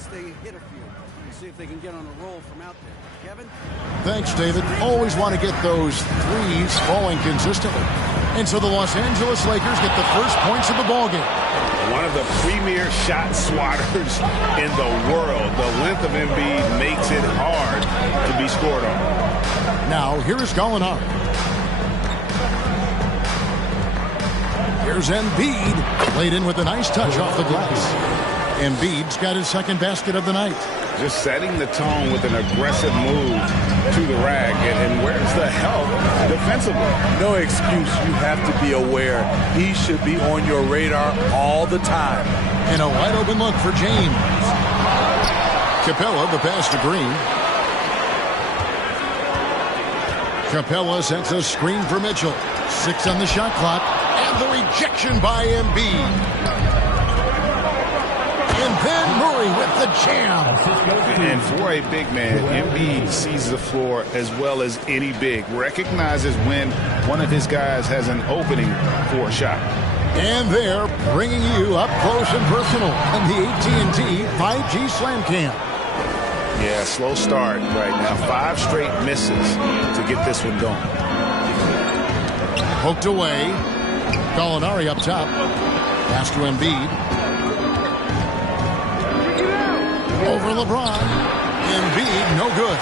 once they hit a few. We'll see if they can get on a roll from out there. Kevin? Thanks, David. Always want to get those threes falling consistently. And so the Los Angeles Lakers get the first points of the ballgame. One of the premier shot swatters in the world. The length of Embiid makes it hard to be scored on. Now, here is Gallinari. Here's Embiid. Played in with a nice touch off the glass. Embiid's got his second basket of the night. Just setting the tone with an aggressive move to the rack. And where's the help defensively? No excuse. You have to be aware. He should be on your radar all the time. And a wide open look for James. Capella, the pass to Green. Capella sets a screen for Mitchell. 6 on the shot clock. And the rejection by Embiid. And then Murray with the jam. And for a big man, Embiid sees the floor as well as any big. Recognizes when one of his guys has an opening for a shot. And they're bringing you up close and personal on the AT&T 5G Slam Cam. Yeah, slow start right now. 5 straight misses to get this one going. Poked away. Gallinari up top. Pass to Embiid. Over LeBron. Embiid, no good.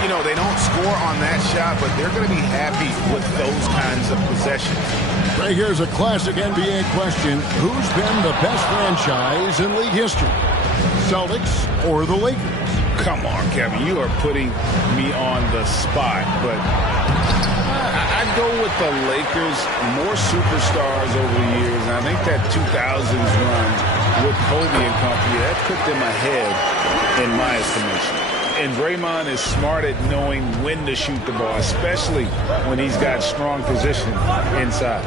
You know, they don't score on that shot, but they're going to be happy with those kinds of possessions. Right, here's a classic NBA question. Who's been the best franchise in league history? Celtics or the Lakers? Come on, Kevin. You are putting me on the spot, but I'd go with the Lakers. More superstars over the years, and I think that 2000s run with Kobe and company, that put them ahead in my estimation. And Draymond is smart at knowing when to shoot the ball, especially when he's got strong position inside.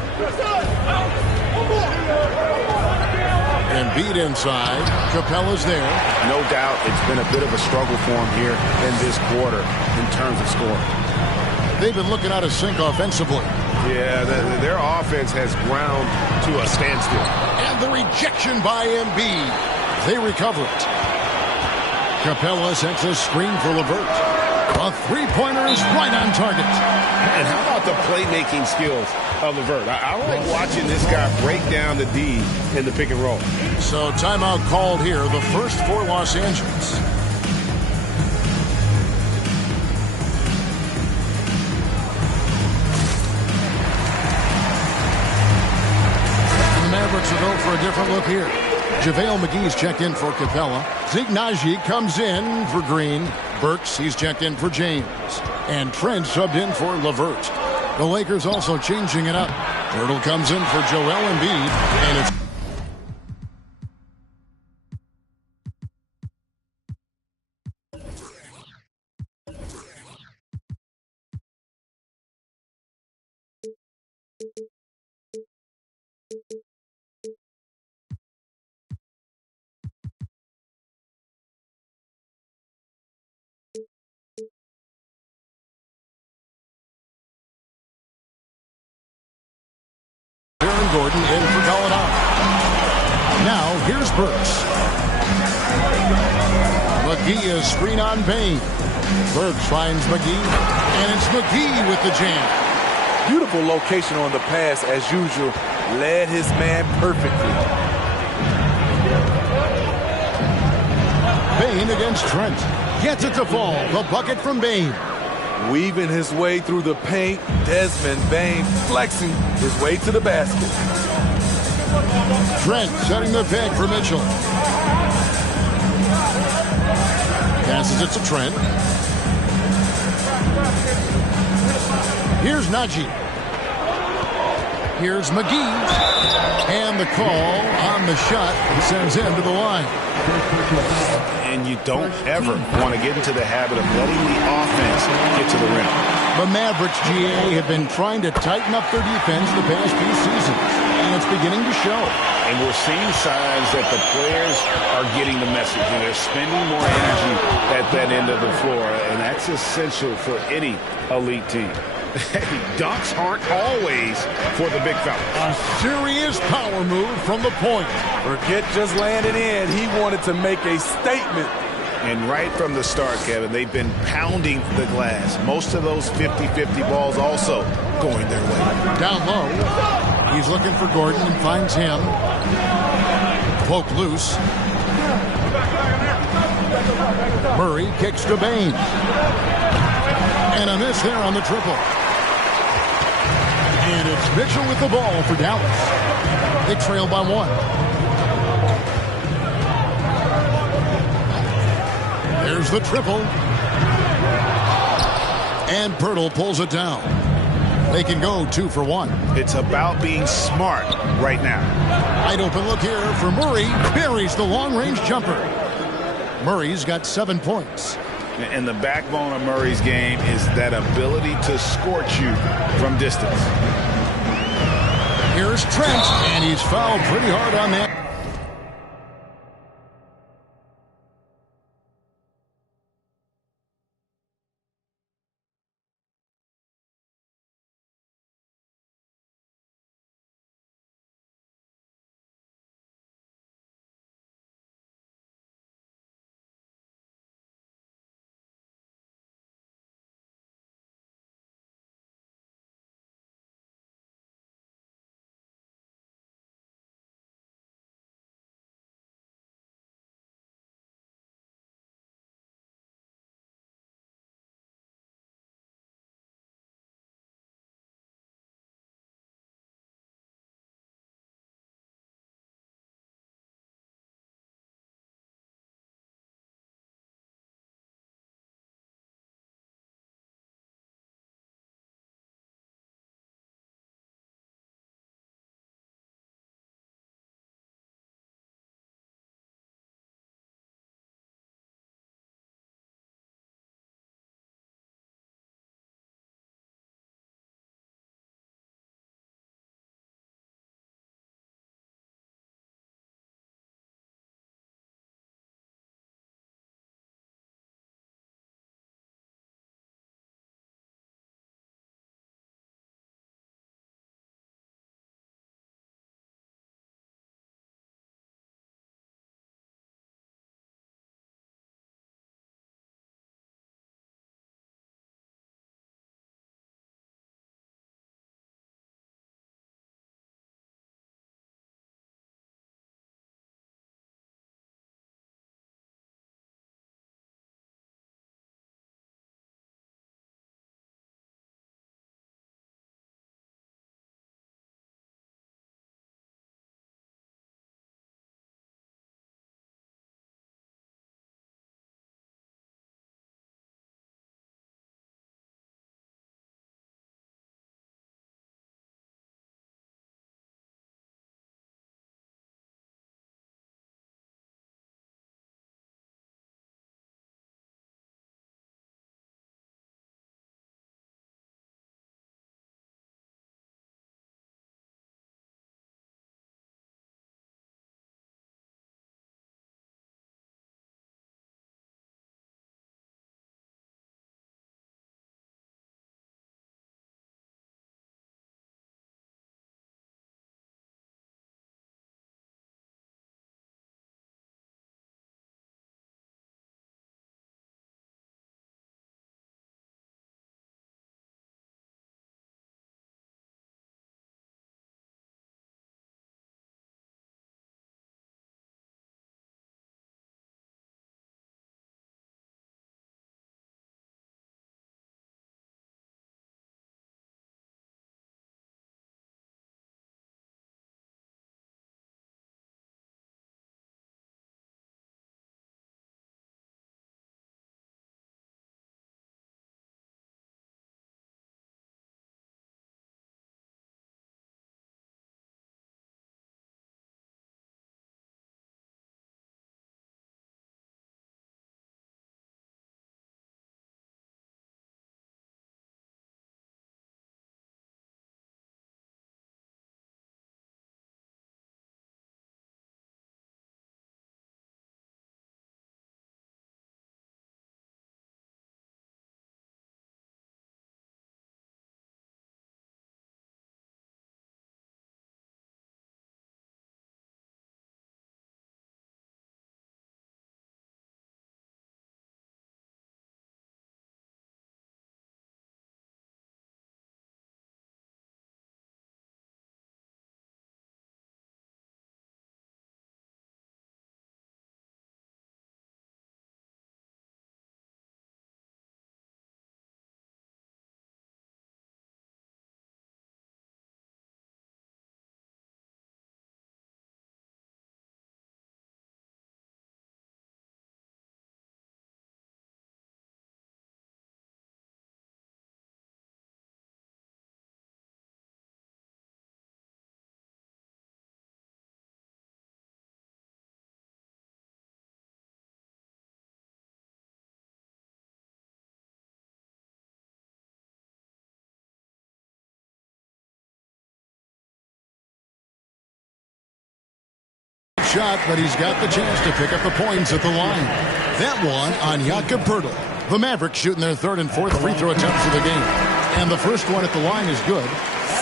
Embiid inside. Capella's there. No doubt it's been a bit of a struggle for him here in this quarter in terms of scoring. They've been looking out of sync offensively. Yeah, their offense has ground to a standstill. And the rejection by Embiid. They recover it. Capella sets a screen for LeVert. A three-pointer is right on target. And how about the playmaking skills of LeVert? I like watching this guy break down the D in the pick and roll. So timeout called here, the first for Los Angeles. Mavericks will go for a different look here. JaVale McGee's checked in for Capella. Zignaji comes in for Green. Burks, he's checked in for James. And Trent subbed in for LeVert. The Lakers also changing it up. Hurdle comes in for Joel Embiid. And it's Gordon in for Gallinari. Now, here's Burks. McGee is screen on Bain. Burks finds McGee, and it's McGee with the jam. Beautiful location on the pass, as usual. Led his man perfectly. Bain against Trent. Gets it to fall. The bucket from Bain. Weaving his way through the paint, Desmond Bain flexing his way to the basket. Trent setting the pick for Mitchell. Passes it to Trent. Here's Najee. Here's McGee. And the call on the shot sends him to the line. And you don't ever want to get into the habit of letting the offense get to the rim. The Mavericks, GA, have been trying to tighten up their defense the past few seasons, and it's beginning to show. And we're seeing signs that the players are getting the message, and they're spending more energy at that end of the floor, and that's essential for any elite team. Dunks aren't always for the big fella. A serious power move from the point. Forget just landing in. He wanted to make a statement. And right from the start, Kevin, they've been pounding the glass. Most of those 50-50 balls also going their way. Down low. He's looking for Gordon and finds him. Poke loose. Murray kicks to Bain. And a miss there on the triple. And it's Mitchell with the ball for Dallas. They trail by 1. There's the triple. And Pirtle pulls it down. They can go 2 for 1. It's about being smart right now. Wide open look here for Murray. Buries the long-range jumper. Murray's got 7 points. And the backbone of Murray's game is that ability to scorch you from distance. Here's Trent, and he's fouled pretty hard on that. shot, but he's got the chance to pick up the points at the line. That one on Jakob Poeltl. The Mavericks shooting their third and fourth free throw attempts of the game. And the first one at the line is good.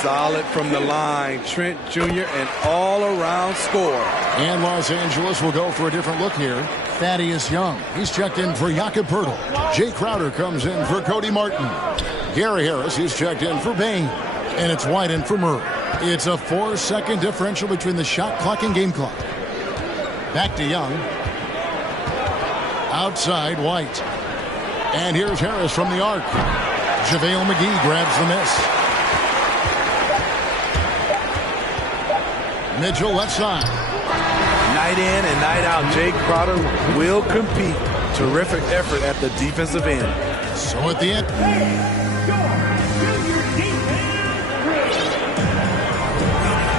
Solid from the line. Trent Jr. an all-around scorer. And Los Angeles will go for a different look here. Thaddeus Young. He's checked in for Jakob Poeltl. Jay Crowder comes in for Cody Martin. Gary Harris, he's checked in for Bain. And it's White in for Murray. It's a 4-second differential between the shot clock and game clock. Back to Young. Outside, White. And here's Harris from the arc. JaVale McGee grabs the miss. Mitchell left side. Night in and night out, Jay Crowder will compete. Terrific effort at the defensive end. So at the end.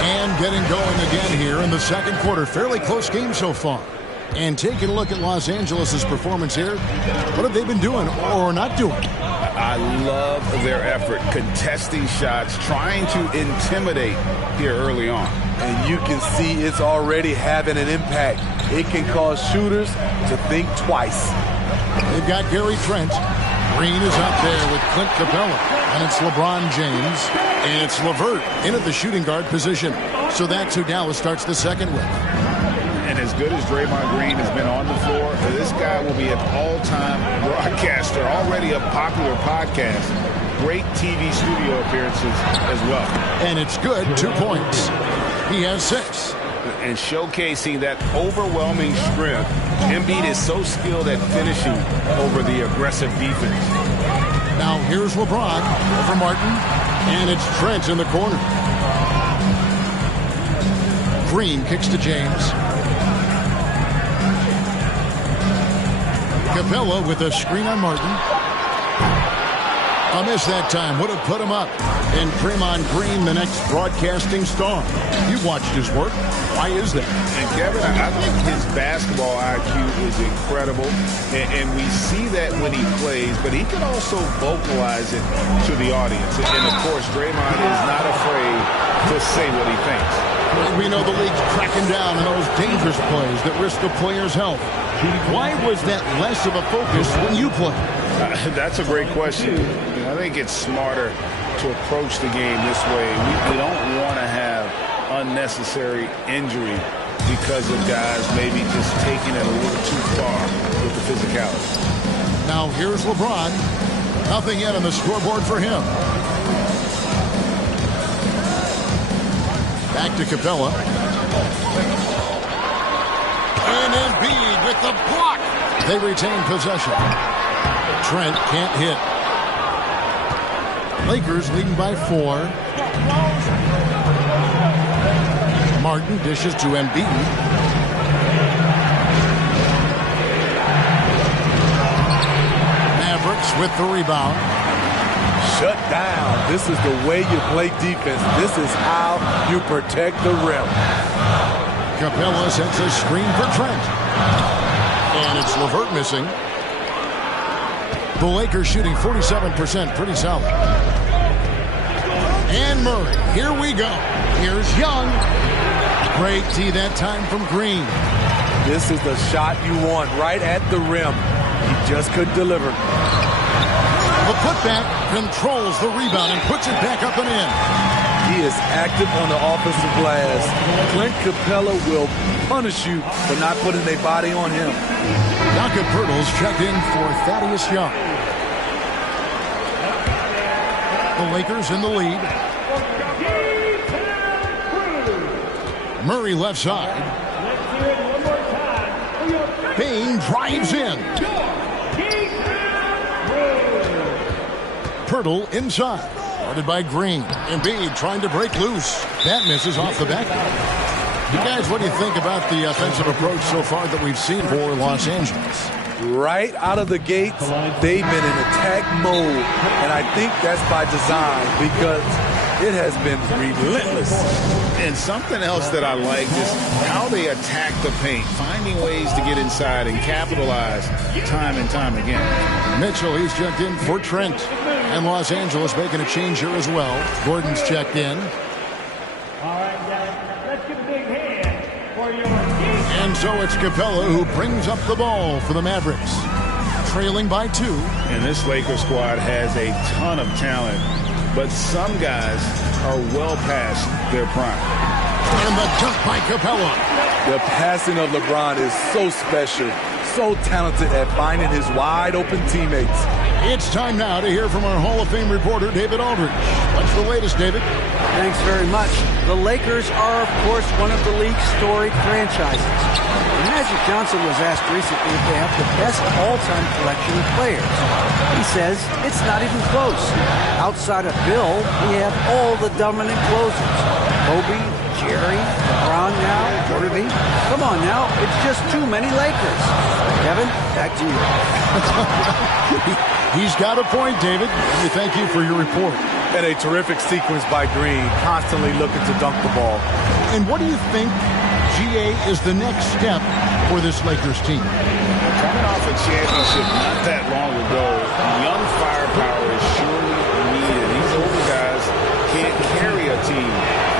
And getting going again here in the second quarter. Fairly close game so far. And taking a look at Los Angeles' performance here, what have they been doing or not doing? I love their effort, contesting shots, trying to intimidate here early on. And you can see it's already having an impact. It can cause shooters to think twice. They've got Gary Trent. Green is up there with Clint Capella. And it's LeBron James. And it's LeVert in at the shooting guard position. So that's who Dallas starts the second with. And as good as Draymond Green has been on the floor, this guy will be an all-time broadcaster, already a popular podcast. Great TV studio appearances as well. And it's good, 2 points. He has 6. And showcasing that overwhelming strength. Embiid is so skilled at finishing over the aggressive defense. Now here's LeBron over Martin. And it's Trent in the corner. Green kicks to James. Capella with a screen on Martin. A miss that time. Would have put him up. And Draymond Green, the next broadcasting star. You've watched his work. Why is that? And Kevin, I think his basketball IQ is incredible. And we see that when he plays, but he can also vocalize it to the audience. And of course, Draymond is not afraid to say what he thinks. We know the league's cracking down on those dangerous plays that risk a player's health. Why was that less of a focus when you play? That's a great question. I think it's smarter to approach the game this way. We don't want to have unnecessary injury because of guys maybe just taking it a little too far with the physicality. Now here's LeBron. Nothing yet on the scoreboard for him. Back to Capella. And Embiid with the block. They retain possession. Trent can't hit. Lakers leading by 4. Martin dishes to Embiid. Mavericks with the rebound. Shut down. This is the way you play defense. This is how you protect the rim. Capella sets a screen for Trent. And it's LeVert missing. The Lakers shooting 47%, pretty solid. And Murray, here we go. Here's Young. Great D that time from Green. This is the shot you want, right at the rim. He just couldn't deliver. The putback controls the rebound and puts it back up and in. He is active on the offensive glass. Clint Capella will punish you for not putting their body on him. Jakob Poeltl's checked in for Thaddeus Young. The Lakers in the lead. Murray left side. Bain drives in. Poeltl inside. Guarded by Green. Embiid trying to break loose. That misses off the back. You guys, what do you think about the offensive approach so far that we've seen for Los Angeles? Right out of the gates, they've been in attack mode. And I think that's by design because it has been relentless. And something else that I like is how they attack the paint, finding ways to get inside and capitalize time and time again. Mitchell, he's checked in for Trent. And Los Angeles making a change here as well. Gordon's checked in. All right, guys, let's give a big hand for your And so it's Capella who brings up the ball for the Mavericks. Trailing by 2. And this Lakers squad has a ton of talent, but some guys are well past their prime. And the dunk by Capella. The passing of LeBron is so special, so talented at finding his wide-open teammates. It's time now to hear from our Hall of Fame reporter, David Aldridge. What's the latest, David? Thanks very much. The Lakers are, of course, one of the league's storied franchises. And Magic Johnson was asked recently if they have the best all-time collection of players. He says it's not even close. Outside of Bill, we have all the dominant closers. Kobe, Jerry, LeBron now, Worthy. Come on now, it's just too many Lakers. Kevin, back to you. He's got a point, David. Let me thank you for your report. And a terrific sequence by Green, constantly looking to dunk the ball. And what do you think, GA, is the next step for this Lakers team? Coming off a championship not that long ago, young firepower is surely needed. These older guys can't carry a team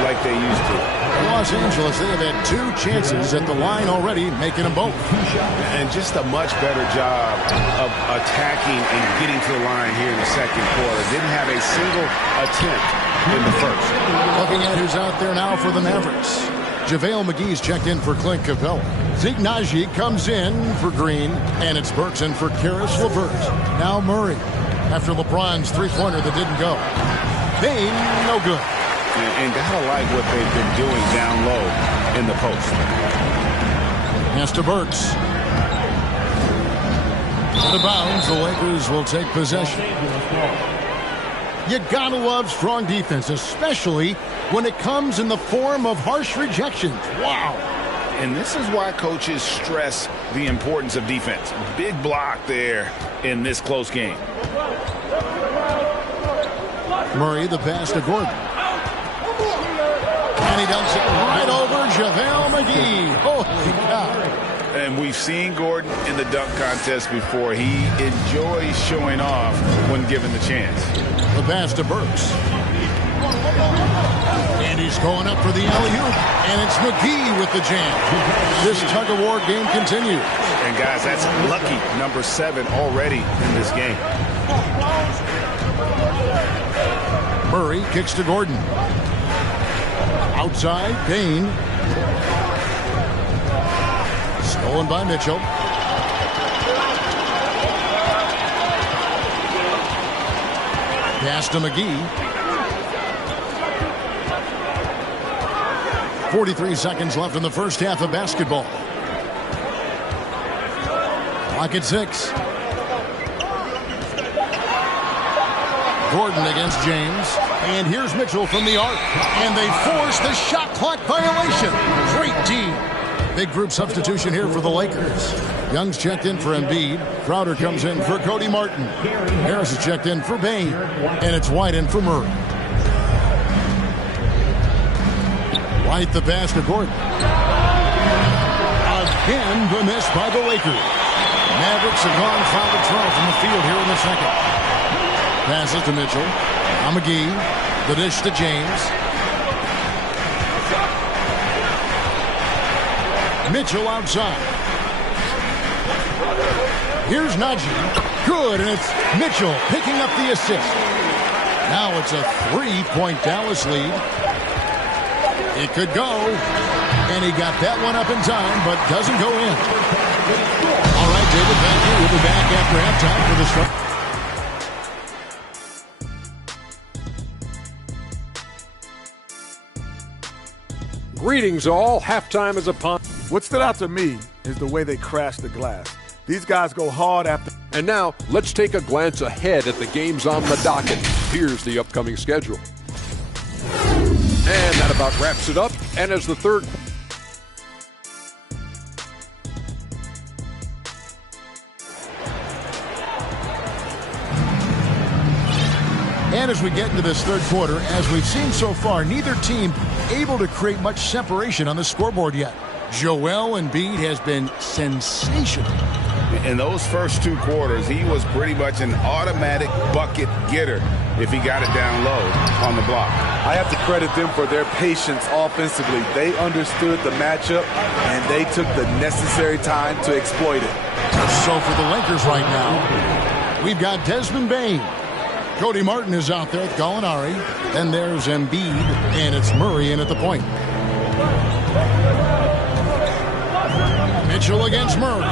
like they used to. Los Angeles, they have had 2 chances at the line already, making them both. And just a much better job of attacking and getting to the line here in the second quarter. Didn't have a single attempt in the first. Looking at who's out there now for the Mavericks. JaVale McGee's checked in for Clint Capella. Zignaji comes in for Green, and it's Burks in for Karis LeVert. Now Murray, after LeBron's three-pointer that didn't go. Payne, no good. And gotta like what they've been doing down low in the post. Pass to Burks. Out of bounds, the Lakers will take possession. You gotta love strong defense, especially when it comes in the form of harsh rejections. Wow. And this is why coaches stress the importance of defense. Big block there in this close game. Murray, the pass to Gordon. And he dumps it right over JaVale McGee. Holy cow. And we've seen Gordon in the dunk contest before. He enjoys showing off when given the chance. The pass to Burks. And he's going up for the alley-oop. And it's McGee with the jam. This tug-of-war game continues. And guys, that's lucky number 7 already in this game. Murray kicks to Gordon. Outside, Payne. Stolen by Mitchell. Pass to McGee. 43 seconds left in the first half of basketball. Clock at 6. Gordon against James. And here's Mitchell from the arc. And they force the shot clock violation. Great team. Big group substitution here for the Lakers. Young's checked in for Embiid. Crowder comes in for Cody Martin. Harris is checked in for Bain. And it's White in for Murray. White the pass to Gordon. Again the miss by the Lakers. Mavericks have gone 5 of 12 from the field here in the second. Passes to Mitchell. Now McGee. The dish to James. Mitchell outside. Here's Najee. Good, and it's Mitchell picking up the assist. Now it's a 3-point Dallas lead. It could go. And he got that one up in time, but doesn't go in. All right, David, thank you. We'll be back after halftime for the start. Greetings all. Halftime is upon. What stood out to me is the way they crashed the glass. These guys go hard after. And now, let's take a glance ahead at the games on the docket. Here's the upcoming schedule. And that about wraps it up. And as the third... And as we get into this third quarter, as we've seen so far, neither team able to create much separation on the scoreboard yet. Joel Embiid has been sensational. In those first 2 quarters, he was pretty much an automatic bucket getter if he got it down low on the block. I have to credit them for their patience offensively. They understood the matchup, and they took the necessary time to exploit it. So for the Lakers right now, we've got Desmond Bane. Cody Martin is out there with Gallinari. Then there's Embiid, and it's Murray in at the point. Mitchell against Murray.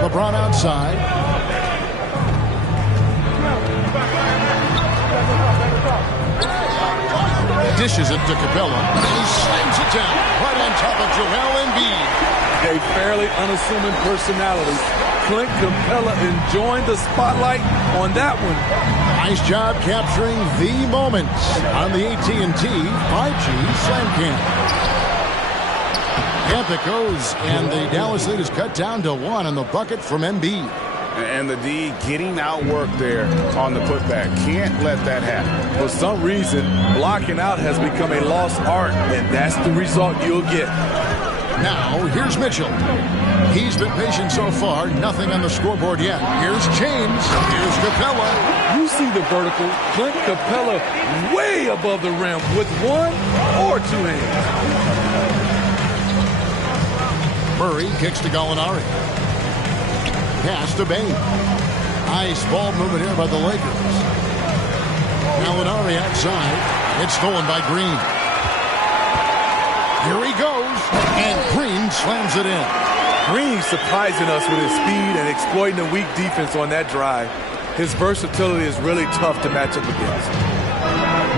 LeBron outside. Dishes it to Capella. He slams it down right on top of Joel Embiid. A fairly unassuming personality. Clint Capella enjoying the spotlight on that one. Nice job capturing the moments on the AT&T 5G Slam Cam. Camp it goes, and the Dallas lead is cut down to 1 on the bucket from Embiid. And the D getting outworked there on the putback. Can't let that happen. For some reason, blocking out has become a lost art, and that's the result you'll get. Now, here's Mitchell. He's been patient so far. Nothing on the scoreboard yet. Here's James. Here's Capella. You see the vertical. Clint Capella way above the rim with 1 or 2 hands. Murray kicks to Gallinari. Pass to Bane. Nice ball movement here by the Lakers. Gallinari outside. It's stolen by Green. Here he goes. And Green slams it in. Green surprising us with his speed and exploiting the weak defense on that drive. His versatility is really tough to match up against.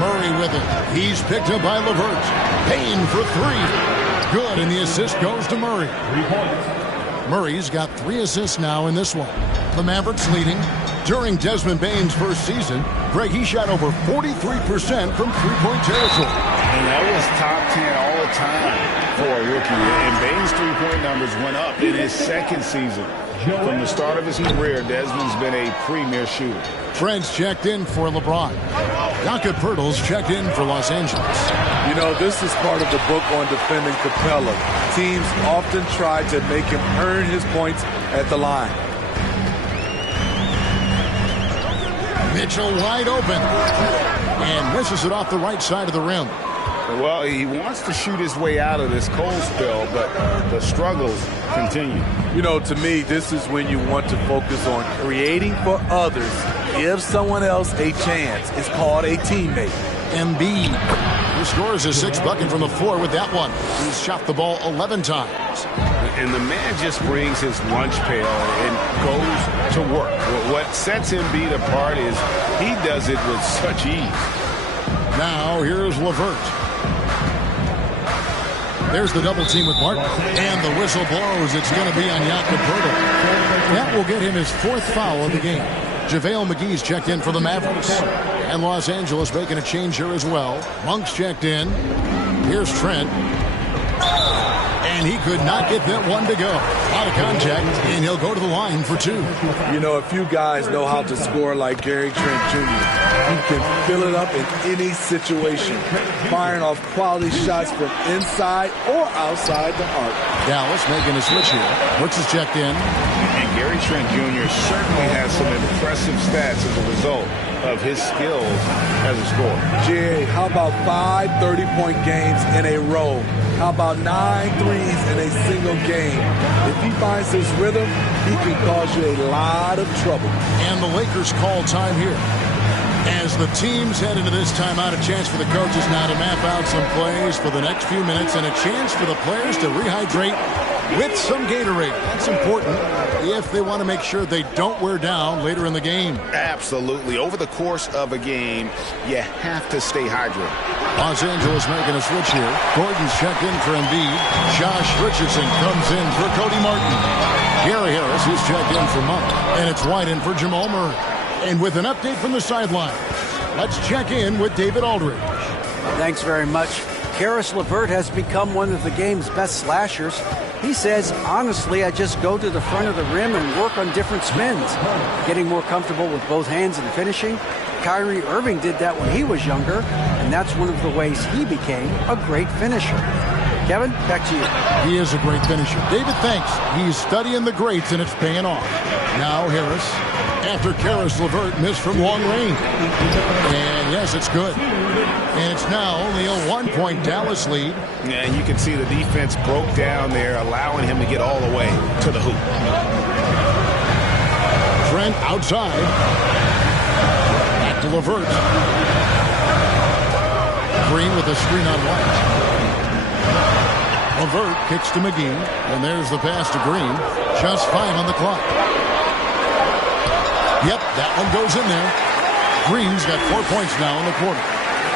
Murray with it. He's picked up by LeVert. Payne for 3. Good, and the assist goes to Murray. Murray's got 3 assists now in this one. The Mavericks leading. During Desmond Bane's first season, Greg, he shot over 43% from three-point territory. And that was top 10 all the time for a rookie. And Bane's three-point numbers went up in his second season. From the start of his career, Desmond's been a premier shooter. Trent's checked in for LeBron. Jakob Poeltl's checked in for Los Angeles. You know, this is part of the book on defending Capella. Teams often try to make him earn his points at the line. Mitchell wide open. And misses it off the right side of the rim. Well, he wants to shoot his way out of this cold spell, but the struggles continue. You know, to me, this is when you want to focus on creating for others. Give someone else a chance. It's called a teammate. Embiid, who scores his 6th bucket from the floor with that one. He's shot the ball 11 times. And the man just brings his lunch pail and goes to work. What sets Embiid apart is he does it with such ease. Now here's LeVert. There's the double team with Martin. And the whistle blows. It's going to be on Jakob Poeltl. That will get him his 4th foul of the game. JaVale McGee's checked in for the Mavericks. And Los Angeles making a change here as well. Monk's checked in. Here's Trent. And he could not get that one to go. Out of contact, and he'll go to the line for 2. You know, if you guys know how to score like Gary Trent Jr., you can fill it up in any situation, firing off quality shots from inside or outside the arc. Dallas making a switch here. Brooks is checked in. And Gary Trent Jr. certainly has some impressive stats as a result of his skills as a scorer. Jerry, how about 5 30-point games in a row? How about 9 threes in a single game? If he finds his rhythm, he can cause you a lot of trouble. And the Lakers call time here. As the teams head into this timeout, a chance for the coaches now to map out some plays for the next few minutes and a chance for the players to rehydrate with some Gatorade. That's important if they want to make sure they don't wear down later in the game. Absolutely. Over the course of a game, you have to stay hydrated. Los Angeles making a switch here. Gordon's checked in for Embiid. Josh Richardson comes in for Cody Martin. Gary Harris is checked in for Monk. And it's White in for Jamal Murray. And with an update from the sideline, let's check in with David Aldridge. Thanks very much. Karis LeVert has become one of the game's best slashers. He says, honestly, I just go to the front of the rim and work on different spins, getting more comfortable with both hands and finishing. Kyrie Irving did that when he was younger, and that's one of the ways he became a great finisher. Kevin, back to you. He is a great finisher. David thinks he's studying the greats, and it's paying off. Now Harris, after Karis LeVert missed from long range. And yes, it's good. And it's now only a 1-point Dallas lead. Yeah, and you can see the defense broke down there, allowing him to get all the way to the hoop. Trent outside. Back to LeVert. Green with a screen on White. LeVert kicks to McGee, and there's the pass to Green. Just 5 on the clock. Yep, that one goes in there. Green's got 4 points now in the quarter.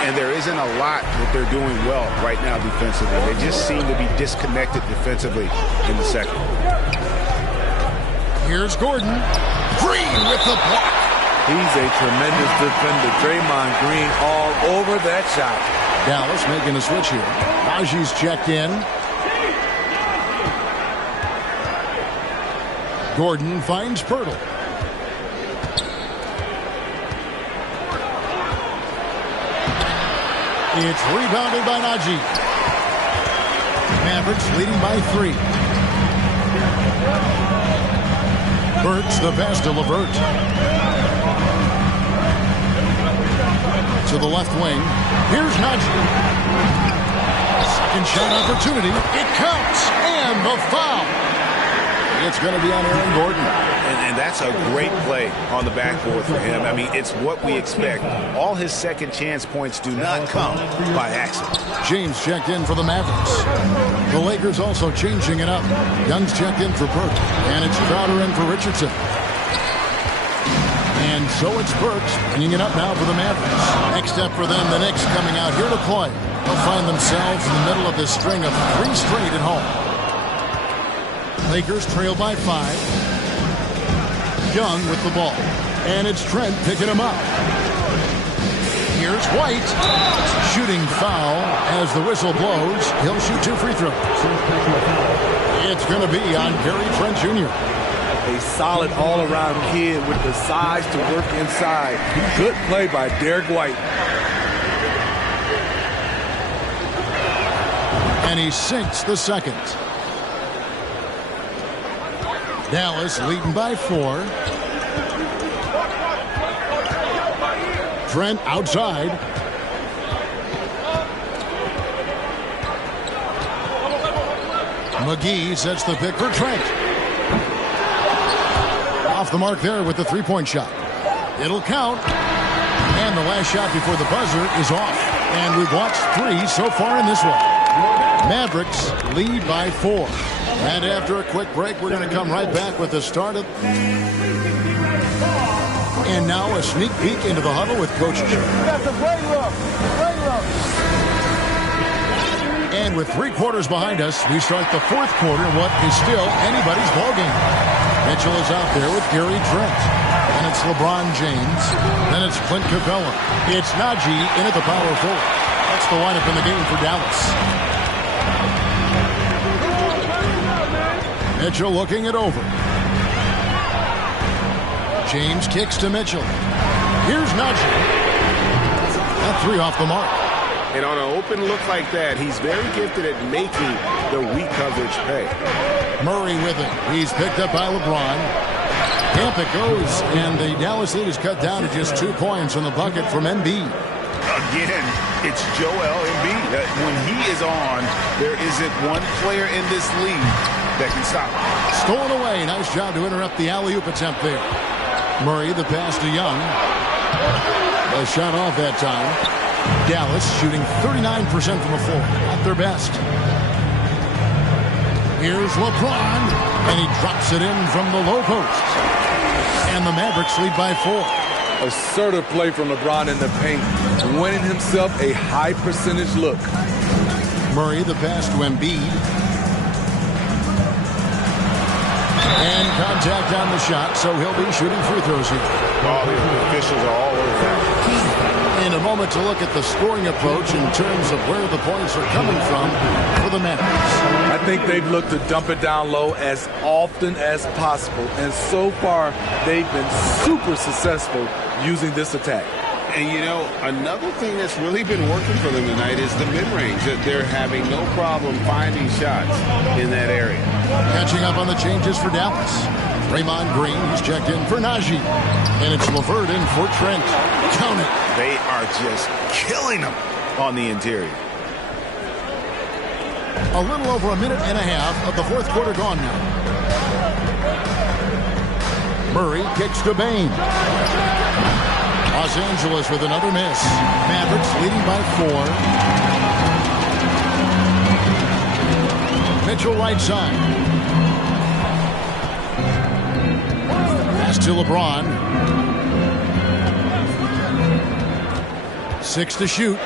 And there isn't a lot that they're doing well right now defensively. They just seem to be disconnected defensively in the second. Here's Gordon. Green with the block. He's a tremendous defender. Draymond Green all over that shot. Dallas making a switch here. Najee's checked in. Gordon finds Pirtle. It's rebounded by Najee. Mavericks leading by 3. Burks the pass to LeVert. To the left wing. Here's Najee. Second shot opportunity. It counts. And the foul. It's going to be on Aaron Gordon. And that's a great play on the backboard for him. I mean, it's what we expect. All his second chance points do not come by accident. James checked in for the Mavericks. The Lakers also changing it up. Young's checked in for Burke. And it's Crowder in for Richardson. And so it's Burks bringing it up now for the Mavericks. Next up for them, the Knicks coming out here to play. They'll find themselves in the middle of this string of 3 straight at home. Lakers trail by 5. Young with the ball. And it's Trent picking him up. Here's White. Shooting foul as the whistle blows. He'll shoot 2 free throws. It's going to be on Gary Trent Jr. A solid all-around kid with the size to work inside. Good play by Derek White. And he sinks the second. Dallas leading by 4. Trent outside. McGee sets the pick for Trent. Off the mark there with the 3-point shot. It'll count. And the last shot before the buzzer is off. And we've watched 3 so far in this one. Mavericks lead by 4. And after a quick break, we're going to come right back with the start of... And now a sneak peek into the huddle with Coach Shu. That's a great look. Great look. And with 3 quarters behind us, we start the 4th quarter in what is still anybody's ballgame. Mitchell is out there with Gary Trent. Then it's LeBron James. Then it's Clint Capella. It's Najee in at the power forward. That's the lineup in the game for Dallas. Mitchell looking it over. James kicks to Mitchell. Here's Najee. That 3 off the mark. And on an open look like that, he's very gifted at making the weak coverage pay. Murray with it. He's picked up by LeBron. Camp it goes, and the Dallas lead is cut down to just 2 points on the bucket from Embiid. Again, it's Joel Embiid. When he is on, there isn't one player in this league that can stop him. Stolen away. Nice job to interrupt the alley-oop attempt there. Murray, the pass to Young. A shot off that time. Dallas shooting 39% from the floor. At their best. Here's LeBron. And he drops it in from the low post. And the Mavericks lead by 4. Assertive play from LeBron in the paint. Winning himself a high percentage look. Murray, the pass to Embiid. And contact on the shot, so he'll be shooting free throws here. All the officials are all over that. In a moment to look at the scoring approach in terms of where the points are coming from for the Mavericks. I think they've looked to dump it down low as often as possible. And so far, they've been super successful using this attack. And, you know, another thing that's really been working for them tonight is the mid-range. That they're having no problem finding shots in that area. Catching up on the changes for Dallas. Draymond Green, he's checked in for Najee. And it's LeVert in for Trent. Count it. They are just killing them on the interior. A little over a minute and a half of the fourth quarter gone now. Murray kicks to Bain. Los Angeles with another miss. Mavericks leading by 4. Mitchell right side. Pass to LeBron. 6 to shoot.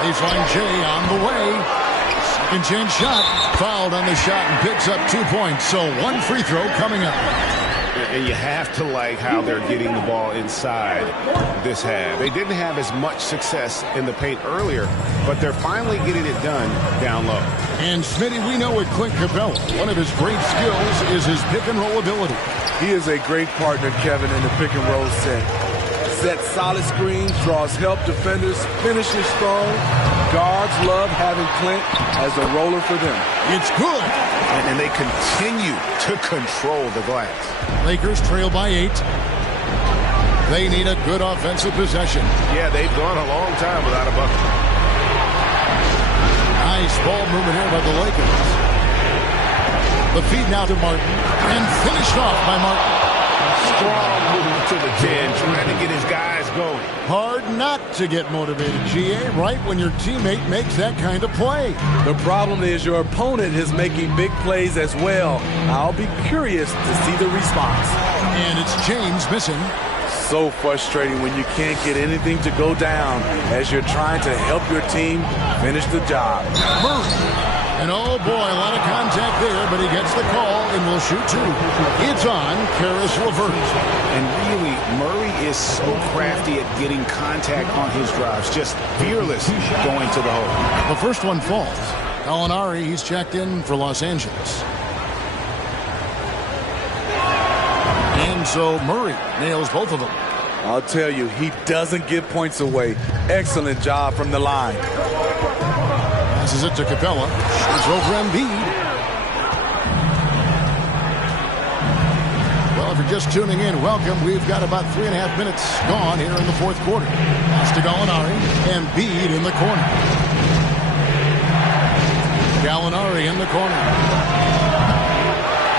Baseline J on the way. Second chance shot. Fouled on the shot and picks up 2 points. So 1 free throw coming up. And you have to like how they're getting the ball inside this half. They didn't have as much success in the paint earlier, but they're finally getting it done down low. And Smitty, we know with Clint Capella, one of his great skills is his pick and roll ability. He is a great partner, Kevin, in the pick and roll set. Sets solid screens, draws help defenders, finishes strong. Guards love having Clint as a roller for them. It's good. And they continue to control the glass. Lakers trail by 8. They need a good offensive possession. Yeah, they've gone a long time without a bucket. Nice ball movement here by the Lakers. The feed now to Martin. And finished off by Martin. Strong move to the 10, trying to get his guys going. Hard not to get motivated, GA, right when your teammate makes that kind of play. The problem is your opponent is making big plays as well. I'll be curious to see the response. And it's James missing. So frustrating when you can't get anything to go down as you're trying to help your team finish the job. Murray. And oh boy, a lot of contact there, but he gets the call and will shoot 2. It's on Karis LeVert. And really, Murray is so crafty at getting contact on his drives, just fearless going to the hole. The first one falls. Gallinari, he's checked in for Los Angeles. And so Murray nails both of them. I'll tell you, he doesn't give points away. Excellent job from the line. Passes it to Capella. It's over Embiid. Well, if you're just tuning in, welcome. We've got about 3.5 minutes gone here in the fourth quarter. Pass to Gallinari. Embiid in the corner. Gallinari in the corner.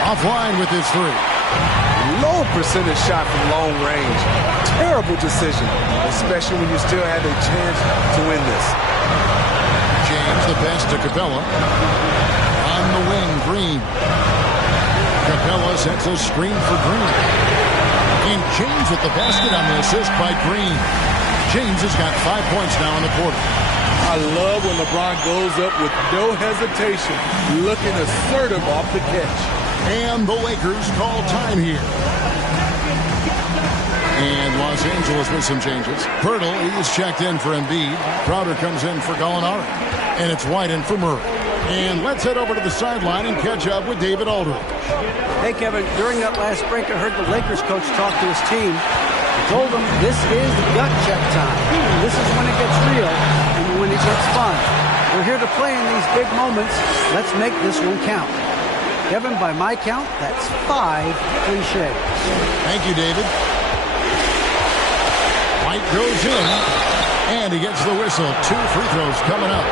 Offline with his 3. Low percentage shot from long range. Terrible decision, especially when you still have a chance to win this. James, the pass to Capella. On the wing, Green. Capella sets a screen for Green. And James with the basket on the assist by Green. James has got 5 points now in the quarter. I love when LeBron goes up with no hesitation, looking assertive off the catch. And the Lakers call time here. And Los Angeles with some changes. Pirtle, he's checked in for Embiid. Crowder comes in for Gallinari. And it's White in for Murray. And let's head over to the sideline and catch up with David Aldridge. Hey, Kevin, during that last break, I heard the Lakers coach talk to his team. He told them this is gut check time. This is when it gets real and when it gets fun. We're here to play in these big moments. Let's make this one count. Kevin, by my count, that's 5 cliches. Thank you, David. White goes in, and he gets the whistle. 2 free throws coming up.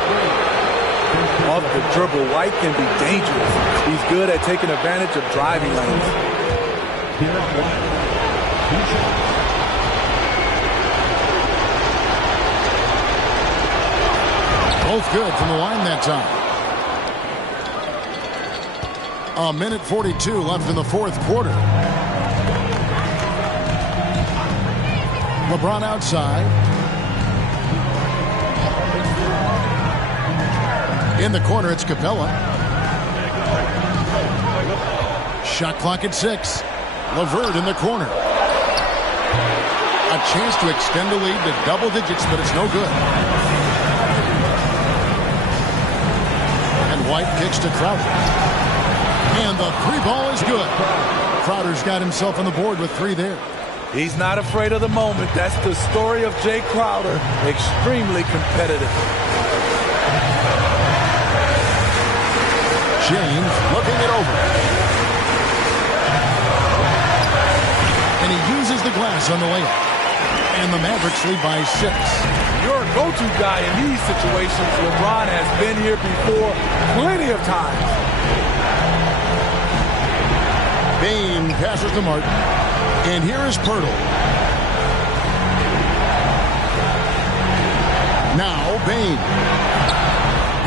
Off the dribble, White can be dangerous. He's good at taking advantage of driving lanes. Both good from the line that time. 1:42 left in the fourth quarter. LeBron outside. In the corner, it's Capella. Shot clock at 6. LeVert in the corner. A chance to extend the lead to double digits, but it's no good. And White kicks to Crowder. And the 3 ball is good. Crowder's got himself on the board with 3 there. He's not afraid of the moment. That's the story of Jay Crowder. Extremely competitive. James looking it over. And he uses the glass on the layup. And the Mavericks lead by 6. Your go-to guy in these situations. LeBron has been here before plenty of times. Bane passes to Martin. And here is Pirtle. Now Bane.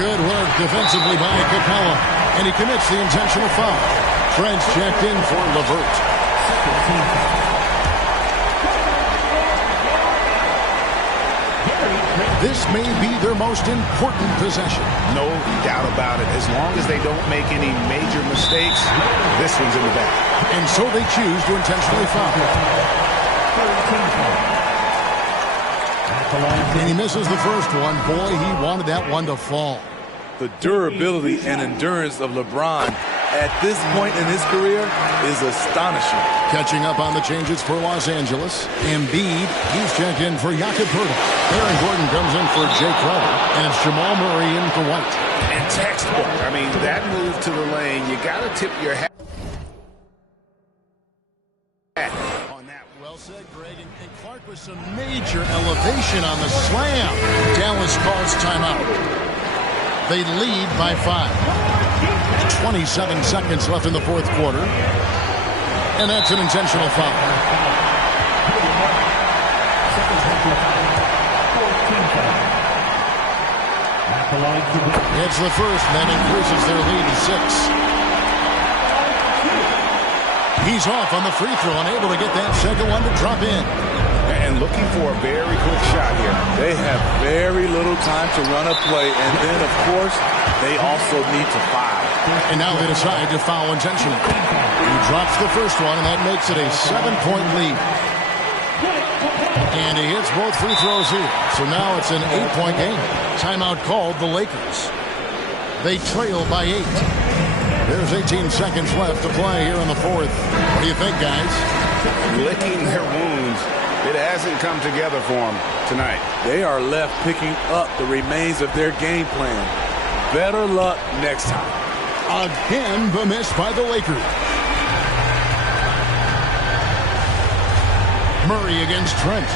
Good work defensively by Capella. And he commits the intentional foul. Trent checked in for LeVert. This may be their most important possession. No doubt about it. As long as they don't make any major mistakes, this one's in the bag. And so they choose to intentionally foul. And he misses the first one. Boy, he wanted that one to fall. The durability and endurance of LeBron at this point in his career is astonishing. Catching up on the changes for Los Angeles. Embiid, he's checked in for Jakob Poeltl. Aaron Gordon comes in for Jay Crowder. And it's Jamal Murray in for White. And textbook. I mean, that move to the lane, you got to tip your hat on that. Well said, Greg. And Clark with some major elevation on the slam. Dallas calls timeout. They lead by 5. 27 seconds left in the fourth quarter. And that's an intentional foul. It's the first, and that increases their lead to 6. He's off on the free throw, unable to get that second one to drop in. And looking for a very quick shot here. They have very little time to run a play, and then, of course, they also need to foul. And now they decide to foul intentionally. He drops the first one, and that makes it a 7-point lead. And he hits both free throws here. So now it's an 8-point game. Timeout called the Lakers. They trail by 8. There's 18 seconds left to play here in the fourth. What do you think, guys? Licking their wounds. It hasn't come together for them tonight. They are left picking up the remains of their game plan. Better luck next time. Again, the miss by the Lakers. Murray against Trent.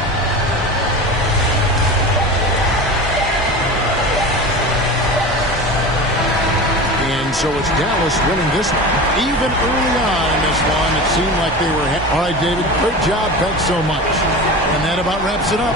And so it's Dallas winning this one. Even early on in this one, it seemed like they were... All right, David, great job. Thanks so much. And that about wraps it up.